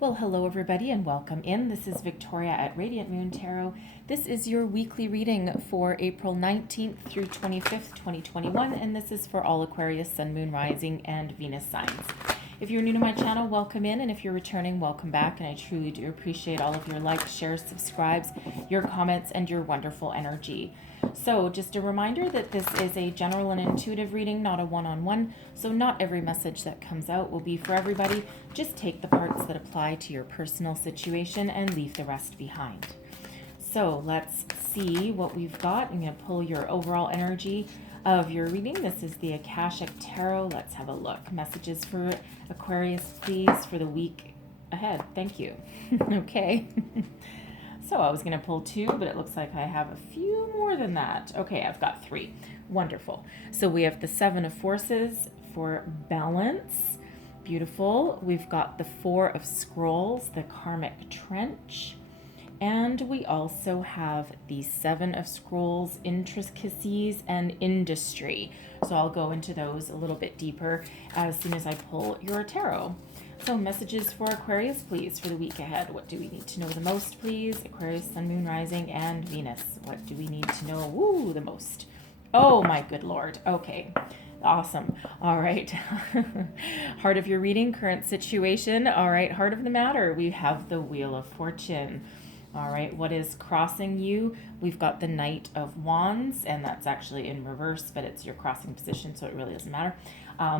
Well, hello everybody and welcome in. This is Victoria at Radiant Moon Tarot. This is your weekly reading for April 19th through 25th, 2021, and this is for all Aquarius, Sun, Moon, Rising, and Venus signs. If you're new to my channel, welcome in, and if you're returning, welcome back, and I truly do appreciate all of your likes, shares, subscribes, your comments, and your wonderful energy. So just a reminder that this is a general and intuitive reading, not a one-on-one, so not every message that comes out will be for everybody. Just take the parts that apply to your personal situation and leave the rest behind. So let's see what we've got. I'm going to pull your overall energy of your reading. This is the Akashic Tarot. Let's have a look. Messages for Aquarius, please, for the week ahead. Thank you. Okay. So I was going to pull two, but it looks like I have a few more than that. Okay, I've got three. Wonderful. So we have the Seven of Forces for balance. Beautiful. We've got the Four of Scrolls, the Karmic Trench. And we also have the Seven of Scrolls, intricacies and industry. So I'll go into those a little bit deeper as soon as I pull your tarot. So messages for Aquarius, please, for the week ahead. What do we need to know the most, please? Aquarius, Sun, Moon, Rising, and Venus. What do we need to know the most? Oh, my good Lord. Okay. Awesome. All right. Heart of your reading, current situation. All right. Heart of the matter. We have the Wheel of Fortune. All right, what is crossing you? We've got the Knight of Wands, and that's actually in reverse, but it's your crossing position, so it really doesn't matter.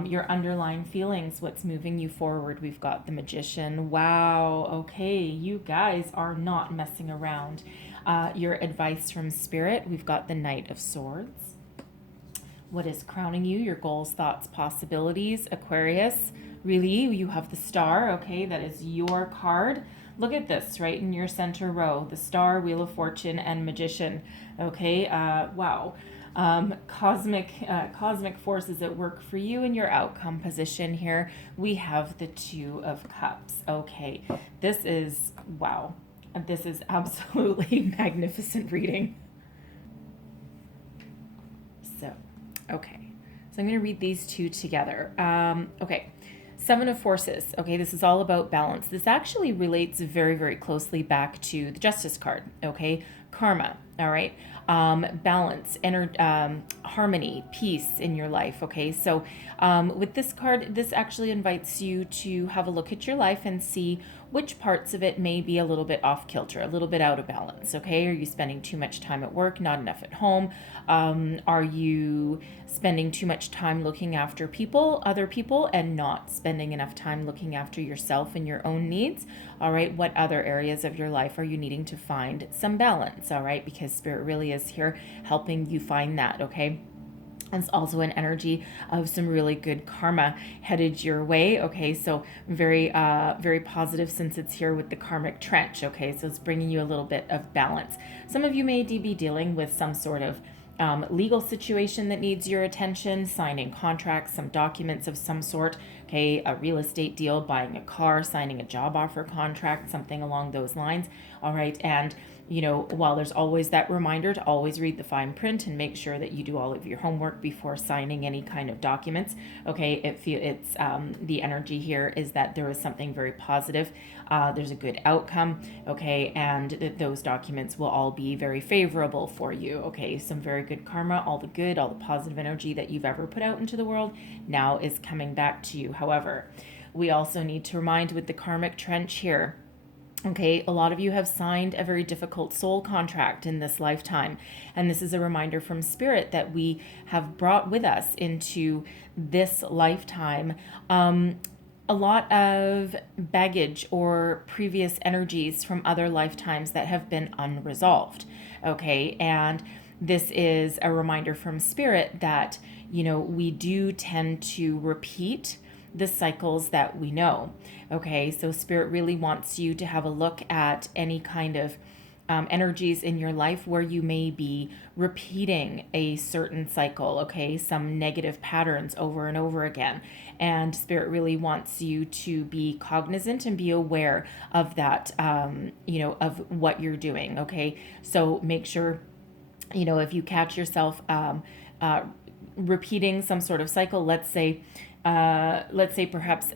Your underlying feelings, what's moving you forward? We've got the Magician. Wow, okay, you guys are not messing around. Your advice from Spirit, we've got the Knight of Swords. What is crowning you? Your goals, thoughts, possibilities. Aquarius, really, you have the Star, okay, that is your card. Look at this, right in your center row, the Star, Wheel of Fortune, and Magician. Okay, wow. Cosmic forces at work for you in your outcome position here. We have the Two of Cups. Okay, this is, wow. This is absolutely magnificent reading. So, okay. So I'm going to read these two together. Okay. Seven of Forces. Okay, this is all about balance. This actually relates very, very closely back to the Justice card. Okay, karma. All right, balance, harmony, peace in your life. Okay, so with this card, this actually invites you to have a look at your life and see which parts of it may be a little bit off kilter, a little bit out of balance. Okay, are you spending too much time at work, not enough at home? Are you spending too much time looking after other people, and not spending enough time looking after yourself and your own needs? All right, what other areas of your life are you needing to find some balance? All right, because Spirit really is here helping you find that. Okay. It's also an energy of some really good karma headed your way. Okay, so very, very positive since it's here with the karmic trench. Okay, so it's bringing you a little bit of balance. Some of you may be dealing with some sort of legal situation that needs your attention, signing contracts, some documents of some sort, okay, a real estate deal, buying a car, signing a job offer contract, something along those lines. All right, and you know, while there's always that reminder to always read the fine print and make sure that you do all of your homework before signing any kind of documents, okay, it's the energy here is that there is something very positive. There's a good outcome, okay, and those documents will all be very favorable for you, okay, some very good karma, all the good, all the positive energy that you've ever put out into the world now is coming back to you. However, we also need to remind with the karmic trench here, okay, a lot of you have signed a very difficult soul contract in this lifetime. And this is a reminder from Spirit that we have brought with us into this lifetime a lot of baggage or previous energies from other lifetimes that have been unresolved. Okay, and this is a reminder from Spirit that, you know, we do tend to repeat the cycles that we know. Okay, so Spirit really wants you to have a look at any kind of energies in your life where you may be repeating a certain cycle, okay, some negative patterns over and over again. And Spirit really wants you to be cognizant and be aware of that, you know, of what you're doing, okay? So make sure, you know, if you catch yourself repeating some sort of cycle, let's say perhaps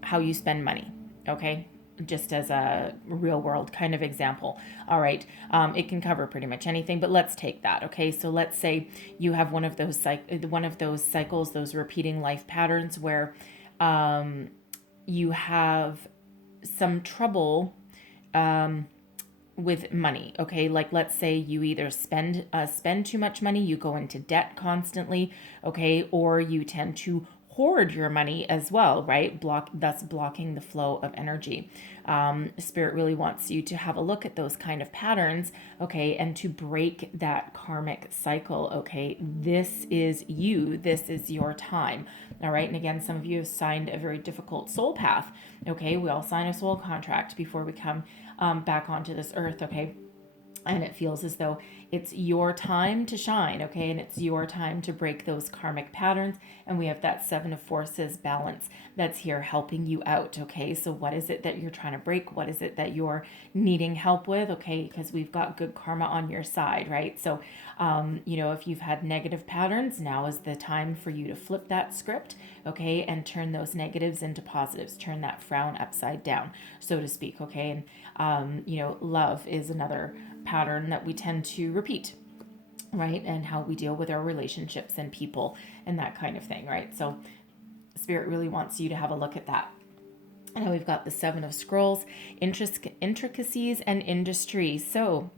how you spend money, okay? just as a real world kind of example. All right. It can cover pretty much anything, but let's take that. Okay. So let's say you have one of those cycles, those repeating life patterns where you have some trouble with money. Okay, like let's say you either spend too much money, you go into debt constantly, okay, or you tend to hoard your money as well, right? Thus blocking the flow of energy. Spirit really wants you to have a look at those kind of patterns, okay, and to break that karmic cycle. Okay, this is you. This is your time. All right, and again, some of you have signed a very difficult soul path. Okay, we all sign a soul contract before we come back onto this earth. Okay, and it feels as though it's your time to shine, okay, and it's your time to break those karmic patterns. And we have that Seven of Forces balance that's here helping you out, okay. So what is it that you're trying to break? What is it that you're needing help with? Okay, because we've got good karma on your side, right? So if you've had negative patterns, now is the time for you to flip that script, okay, and turn those negatives into positives, turn that frown upside down, so to speak, okay. And love is another pattern that we tend to repeat, right? And how we deal with our relationships and people and that kind of thing, right? So Spirit really wants you to have a look at that. And now we've got the Seven of Scrolls, intricacies and industry. So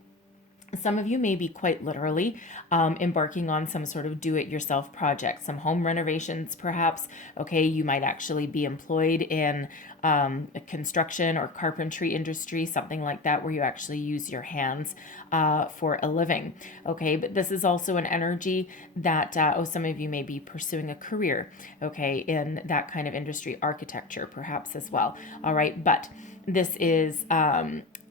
some of you may be quite literally embarking on some sort of do-it-yourself project, some home renovations perhaps. Okay, you might actually be employed in a construction or carpentry industry, something like that, where you actually use your hands for a living. Okay, but this is also an energy that, some of you may be pursuing a career, okay, in that kind of industry, architecture perhaps as well. All right, but this is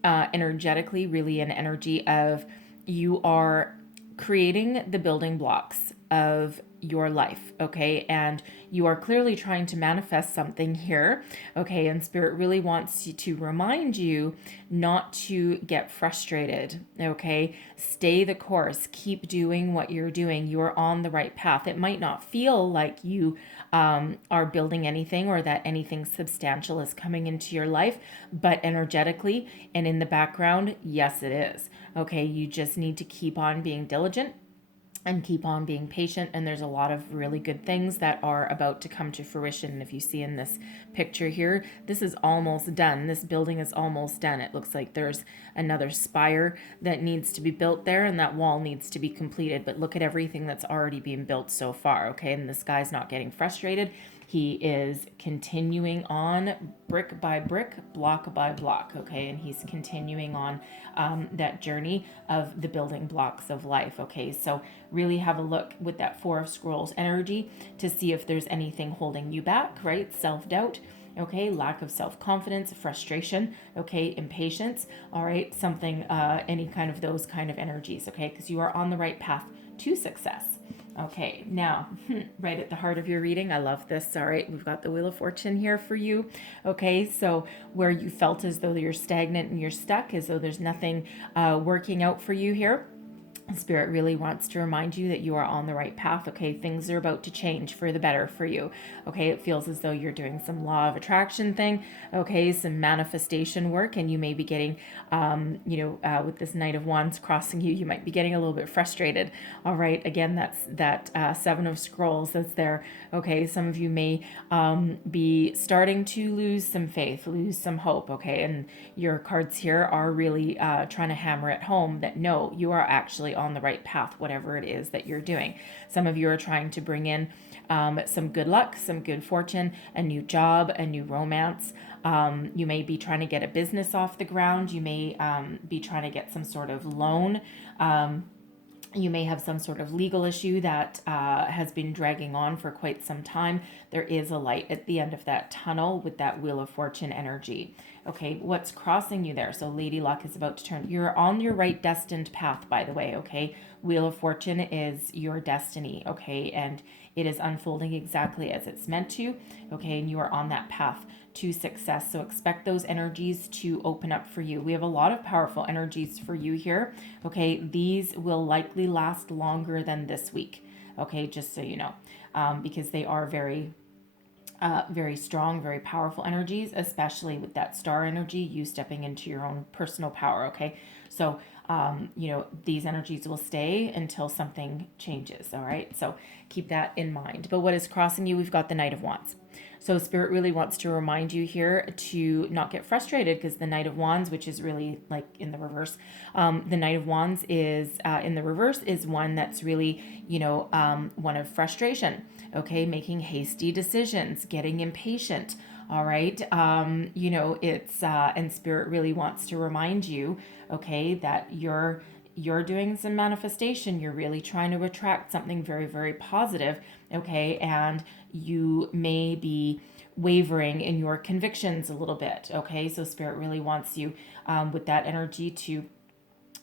energetically really an energy of you are creating the building blocks of your life, okay, and you are clearly trying to manifest something here, okay, and Spirit really wants to remind you not to get frustrated, okay, stay the course, keep doing what you're doing, you're on the right path. It might not feel like you are building anything or that anything substantial is coming into your life, but energetically and in the background, yes, it is, okay. You just need to keep on being diligent and keep on being patient, and there's a lot of really good things that are about to come to fruition. And if you see in this picture here, this is almost done. This building is almost done. It looks like there's another spire that needs to be built there, and that wall needs to be completed, but look at everything that's already being built so far, okay. And this guy's not getting frustrated. He is continuing on brick by brick, block by block, okay? And he's continuing on that journey of the building blocks of life, okay? So really have a look with that Four of Scrolls energy to see if there's anything holding you back, right? Self-doubt, okay? Lack of self-confidence, frustration, okay? Impatience, all right? Something, any kind of those kind of energies, okay? Because you are on the right path to success. Okay, now, right at the heart of your reading, I love this. All right, we've got the Wheel of Fortune here for you. Okay, so where you felt as though you're stagnant and you're stuck, as though there's nothing working out for you here, Spirit really wants to remind you that you are on the right path. Okay, things are about to change for the better for you. Okay, it feels as though you're doing some law of attraction thing. Okay, some manifestation work, and you may be getting, with this Knight of Wands crossing you, you might be getting a little bit frustrated. All right, again, that's that Seven of Scrolls that's there. Okay, some of you may be starting to lose some faith, lose some hope. Okay, and your cards here are really trying to hammer it home that no, you are actually on the right path, whatever it is that you're doing. Some of you are trying to bring in some good luck, some good fortune, a new job, a new romance. You may be trying to get a business off the ground. You may be trying to get some sort of loan. You may have some sort of legal issue that has been dragging on for quite some time. There is a light at the end of that tunnel with that Wheel of Fortune energy. Okay, what's crossing you there? So Lady Luck is about to turn. You're on your right destined path, by the way, okay? Wheel of Fortune is your destiny, okay? And it is unfolding exactly as it's meant to, okay? And you are on that path to success. So expect those energies to open up for you. We have a lot of powerful energies for you here, okay? These will likely last longer than this week, okay? Just so you know, because they are very very strong, very powerful energies, especially with that star energy, you stepping into your own personal power. Okay. So, these energies will stay until something changes. All right. So keep that in mind. But what is crossing you? We've got the Knight of Wands. So Spirit really wants to remind you here to not get frustrated, because the Knight of Wands, which is really like in the reverse, the Knight of Wands is in the reverse is one that's really, one of frustration. Okay, making hasty decisions, getting impatient. All right, it's and Spirit really wants to remind you, okay, that you're doing some manifestation. You're really trying to attract something very, very positive, okay? And you may be wavering in your convictions a little bit, okay? So Spirit really wants you with that energy to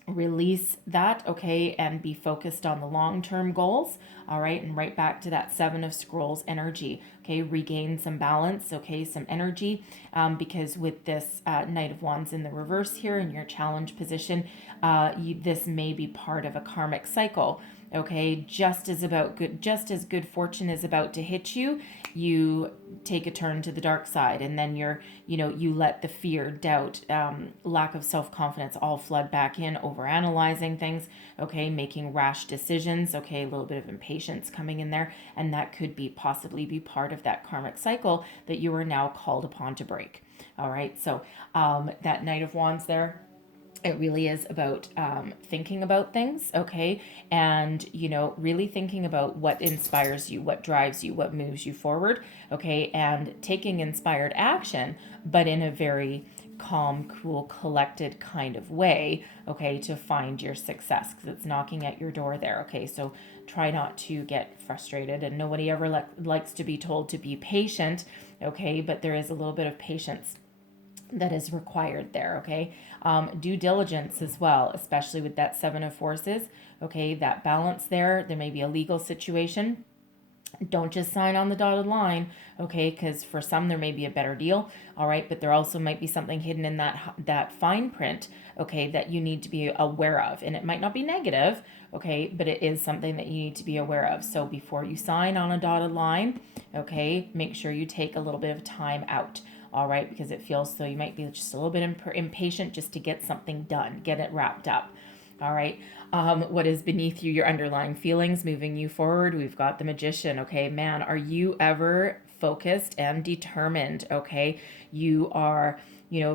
release that, okay, and be focused on the long-term goals. All right, and right back to that Seven of Scrolls energy. Okay, regain some balance, okay, some energy, because with this Knight of Wands in the reverse here in your challenge position, this may be part of a karmic cycle. Okay, just as good fortune is about to hit you, you take a turn to the dark side, and then you let the fear, doubt, lack of self-confidence all flood back in, over analyzing things, okay, making rash decisions, okay, a little bit of impatience coming in there, and that could possibly be part of that karmic cycle that you are now called upon to break. All right, so that Knight of Wands there, it really is about thinking about things, okay, and really thinking about what inspires you, what drives you, what moves you forward, okay, and taking inspired action, but in a very calm, cool, collected kind of way, okay, to find your success, because it's knocking at your door there. Okay, so try not to get frustrated, and nobody ever likes to be told to be patient, okay, but there is a little bit of patience that is required there. Okay, due diligence as well, especially with that Seven of Forces. Okay, that balance there may be a legal situation. Don't just sign on the dotted line, okay, because for some there may be a better deal. All right, but there also might be something hidden in that fine print, okay, that you need to be aware of, and it might not be negative, okay, but it is something that you need to be aware of. So before you sign on a dotted line, okay, make sure you take a little bit of time out. All right, because it feels so you might be just a little bit impatient just to get something done, get it wrapped up. All right. What is beneath you, your underlying feelings moving you forward? We've got the Magician. Okay, man, are you ever focused and determined? Okay, you are,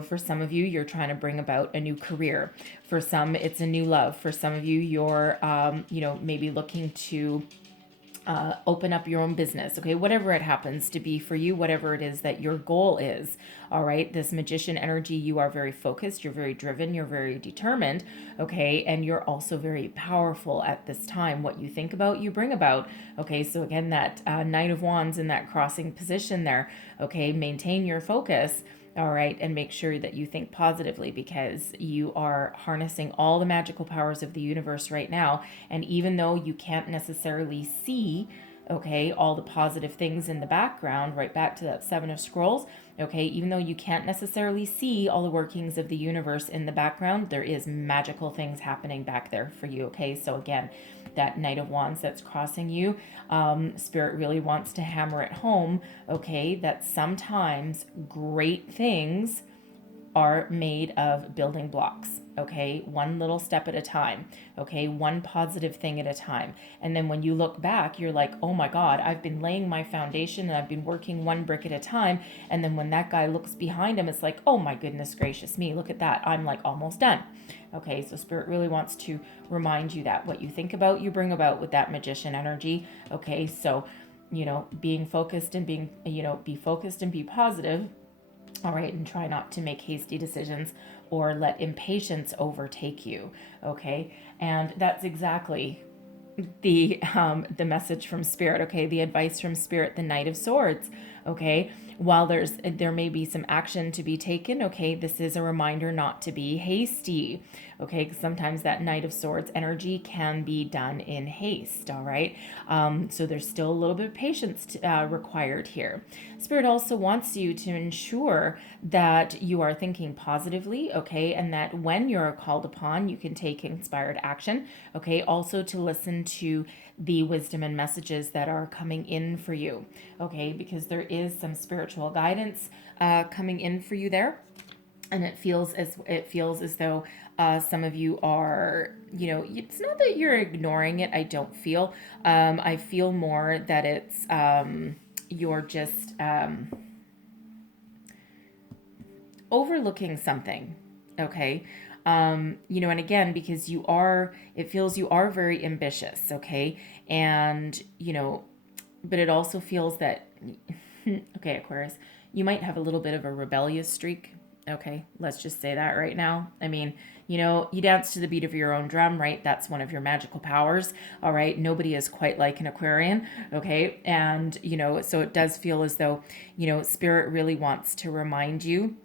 for some of you, you're trying to bring about a new career. For some, it's a new love. For some of you, you're, maybe looking to open up your own business, okay, whatever it happens to be for you, whatever it is that your goal is. All right, this Magician energy, you are very focused, you're very driven, you're very determined, okay, and you're also very powerful at this time. What you think about, you bring about. Okay, so again, that Knight of Wands in that crossing position there, okay, maintain your focus. All right, and make sure that you think positively, because you are harnessing all the magical powers of the universe right now. And even though you can't necessarily see, okay, all the positive things in the background, right back to that Seven of Scrolls, okay, even though you can't necessarily see all the workings of the universe in the background, there is magical things happening back there for you, okay? So again, that Knight of Wands that's crossing you, Spirit really wants to hammer it home, okay, that sometimes great things are made of building blocks, okay? One little step at a time, okay? One positive thing at a time. And then when you look back, you're like, oh my God, I've been laying my foundation and I've been working one brick at a time. And then when that guy looks behind him, it's like, oh my goodness gracious me, look at that. I'm like almost done. Okay, so Spirit really wants to remind you that what you think about, you bring about with that Magician energy. Okay, so, being focused and be focused and be positive. All right, and try not to make hasty decisions or let impatience overtake you. Okay, and that's exactly the message from Spirit. Okay, the advice from Spirit, the Knight of Swords. Okay, while there may be some action to be taken, okay, this is a reminder not to be hasty. Okay, because sometimes that Knight of Swords energy can be done in haste. All right, so there's still a little bit of patience required here. Spirit also wants you to ensure that you are thinking positively, okay, and that when you're called upon, you can take inspired action, okay, also to listen to the wisdom and messages that are coming in for you, okay, because there is some spiritual guidance coming in for you there. And it feels as though some of you are, it's not that you're ignoring it. I don't feel. I feel more that it's you're just overlooking something. Okay. And again, because it feels you are very ambitious. Okay. And, but it also feels that, okay, Aquarius, you might have a little bit of a rebellious streak. Okay, let's just say that right now. I mean, you dance to the beat of your own drum, right? That's one of your magical powers. All right, nobody is quite like an Aquarian. Okay, and, so it does feel as though, Spirit really wants to remind you,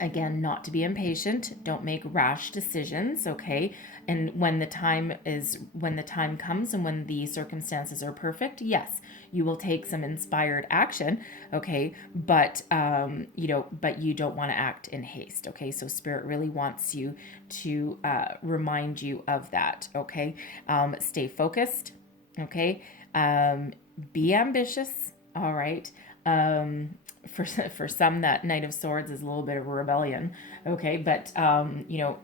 again, not to be impatient. Don't make rash decisions, okay? And when the time comes and when the circumstances are perfect, yes, you will take some inspired action, okay? But but you don't want to act in haste, okay? So Spirit really wants you to remind you of that, okay? Stay focused, okay? Be ambitious, all right? For some, that Knight of Swords is a little bit of a rebellion, okay? But,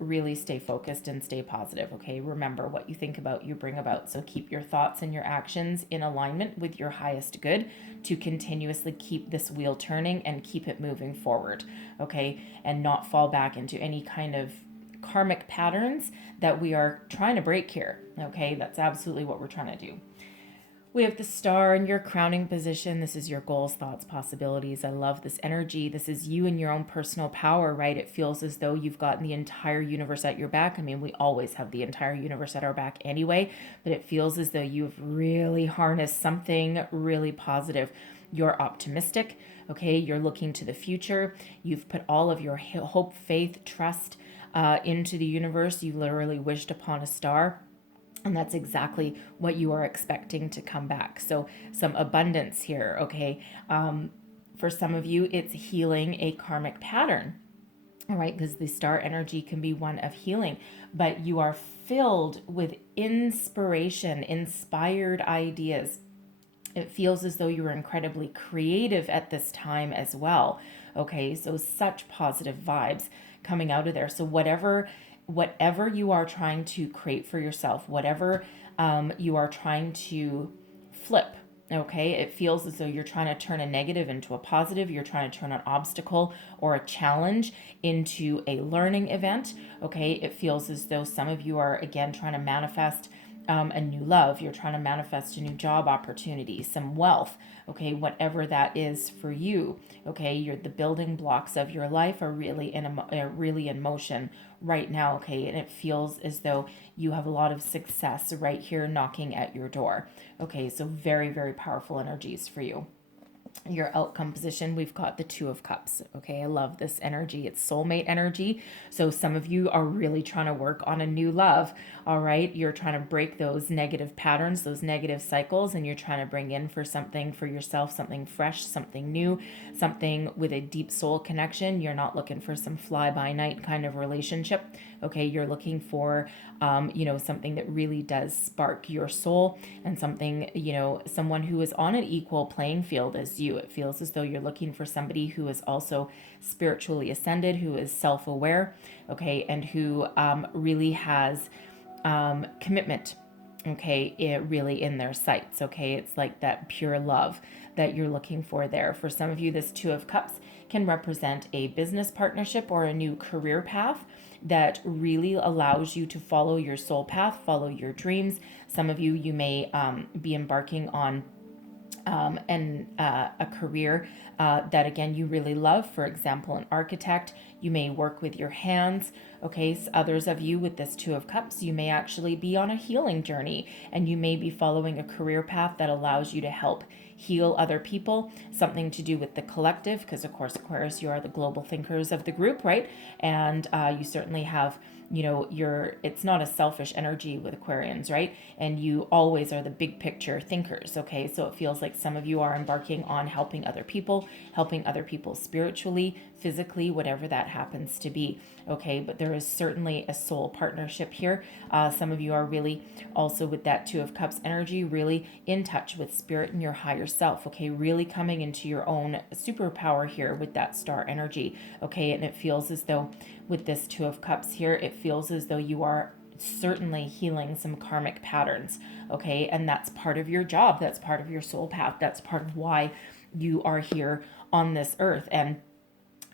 really stay focused and stay positive, okay? Remember, what you think about, you bring about. So keep your thoughts and your actions in alignment with your highest good to continuously keep this wheel turning and keep it moving forward, okay? And not fall back into any kind of karmic patterns that we are trying to break here, okay? That's absolutely what we're trying to do. We have the Star in your crowning position. This is your goals, thoughts, possibilities. I love this energy. This is you and your own personal power, right? It feels as though you've gotten the entire universe at your back. I mean, we always have the entire universe at our back anyway, but it feels as though you've really harnessed something really positive. You're optimistic, okay? You're looking to the future. You've put all of your hope, faith, trust into the universe. You literally wished upon a star. And that's exactly what you are expecting to come back. So some abundance here, okay? For some of you, it's healing a karmic pattern, all right? Because the star energy can be one of healing, but you are filled with inspiration, inspired ideas. It feels as though you're incredibly creative at this time as well, okay? So such positive vibes coming out of there. So whatever you are trying to create for yourself, whatever you are trying to flip, okay? It feels as though you're trying to turn a negative into a positive. You're trying to turn an obstacle or a challenge into a learning event, okay? It feels as though some of you are, again, trying to manifest a new love. You're trying to manifest a new job opportunity, some wealth, okay? Whatever that is for you, okay? The building blocks of your life are really in motion right now, okay? And it feels as though you have a lot of success right here knocking at your door, okay? So very, very powerful energies for you. Your outcome position, we've got the Two of Cups, okay? I love this energy. It's soulmate energy. So some of you are really trying to work on a new love, all right? You're trying to break those negative patterns, those negative cycles, and you're trying to bring in for something for yourself, something fresh, something new, something with a deep soul connection. You're not looking for some fly-by-night kind of relationship, okay? You're looking for, something that really does spark your soul and something, someone who is on an equal playing field as you. It feels as though you're looking for somebody who is also spiritually ascended, who is self-aware, okay, and who really has commitment, okay, really in their sights, okay? It's like that pure love that you're looking for there. For some of you, this Two of Cups can represent a business partnership or a new career path that really allows you to follow your soul path, follow your dreams. Some of you may be embarking on a career that, again, you really love. For example, an architect. You may work with your hands, okay? So others of you with this Two of Cups, you may actually be on a healing journey, and you may be following a career path that allows you to help heal other people, something to do with the collective, because of course, Aquarius, you are the global thinkers of the group, right? And you certainly have, it's not a selfish energy with Aquarians, right? And you always are the big picture thinkers, okay? So it feels like some of you are embarking on helping other people spiritually, physically, whatever that happens to be. Okay, but there is certainly a soul partnership here. Some of you are really also with that Two of Cups energy, really in touch with spirit and your higher self. Okay, really coming into your own superpower here with that star energy. Okay, and it feels as though with this Two of Cups here, it feels as though you are certainly healing some karmic patterns. Okay, and that's part of your job. That's part of your soul path. That's part of why you are here on this earth. And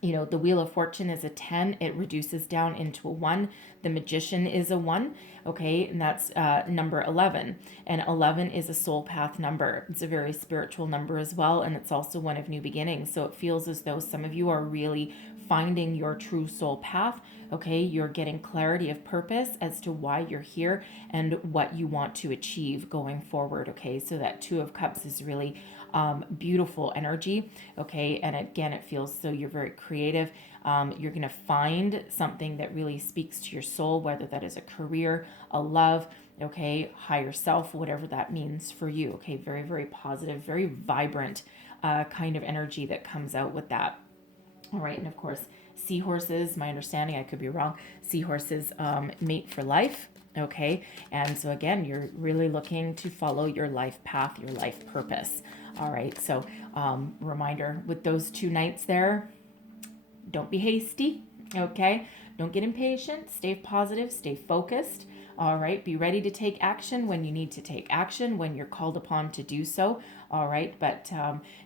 you know, the Wheel of Fortune is a 10. It reduces down into a 1. The Magician is a 1. Okay, and that's number 11. And 11 is a soul path number. It's a very spiritual number as well. And it's also one of new beginnings. So it feels as though some of you are really finding your true soul path. Okay, you're getting clarity of purpose as to why you're here and what you want to achieve going forward. Okay, so that Two of Cups is really beautiful energy. Okay, and again, it feels so you're very creative. You're going to find something that really speaks to your soul, whether that is a career, a love, okay, higher self, whatever that means for you. Okay, very, very positive, very vibrant kind of energy that comes out with that. All right, and of course, seahorses, my understanding, I could be wrong, seahorses mate for life. Okay, and so again, you're really looking to follow your life path, your life purpose. All right, so reminder with those 2 nights there, don't be hasty. Okay, don't get impatient, stay positive, stay focused. All right, be ready to take action when you need to take action, when you're called upon to do so. All right, but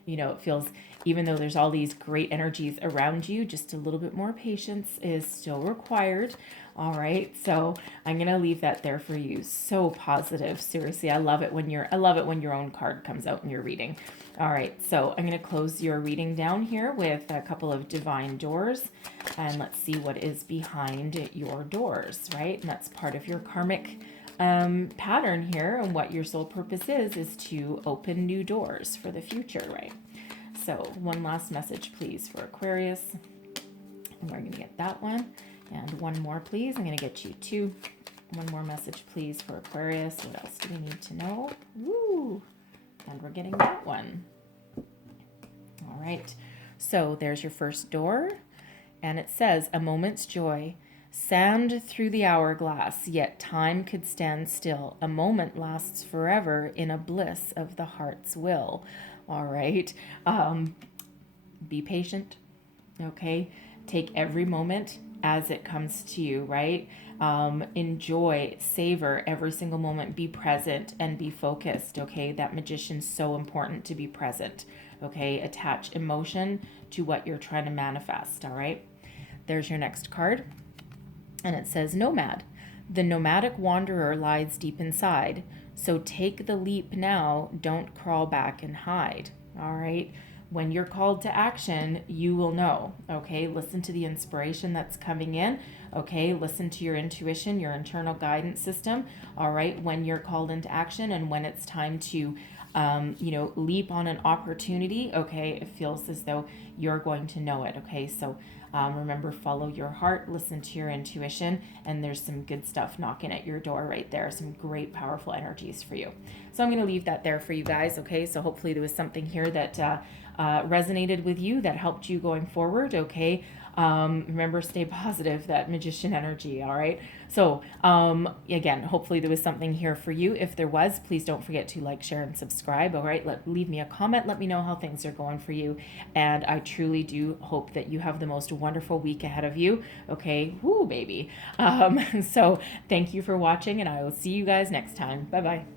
you know, it feels, even though there's all these great energies around you, just a little bit more patience is still required. All right, so I'm gonna leave that there for you. So positive, seriously. I love it when your own card comes out in your reading. All right, so I'm gonna close your reading down here with a couple of divine doors, and let's see what is behind your doors, right? And that's part of your karmic pattern here, and what your soul purpose is to open new doors for the future, right? So one last message, please, for Aquarius, and we're gonna get that one. And one more, please. I'm going to get you 2. One more message, please, for Aquarius. What else do we need to know? Woo! And we're getting that one. All right. So there's your first door. And it says, a moment's joy. Sand through the hourglass, yet time could stand still. A moment lasts forever in a bliss of the heart's will. All right. Be patient. Okay. Take every moment as it comes to you, right? Enjoy, savor every single moment, be present and be focused, okay? That Magician's so important to be present, okay? Attach emotion to what you're trying to manifest, all right? There's your next card, and it says Nomad. The nomadic wanderer lies deep inside, so take the leap now, don't crawl back and hide, all right? When you're called to action, you will know, okay? Listen to the inspiration that's coming in, okay? Listen to your intuition, your internal guidance system, all right? When you're called into action and when it's time to, leap on an opportunity, okay? It feels as though you're going to know it, okay? So remember, follow your heart, listen to your intuition, and there's some good stuff knocking at your door right there. Some great, powerful energies for you. So I'm going to leave that there for you guys, okay? So hopefully there was something here that resonated with you, that helped you going forward, okay? Remember, stay positive, that Magician energy, all right? So again, hopefully there was something here for you. If there was, please don't forget to like, share, and subscribe, all right? Leave me a comment. Let me know how things are going for you. And I truly do hope that you have the most wonderful week ahead of you, okay? Woo, baby. So thank you for watching, and I will see you guys next time. Bye-bye.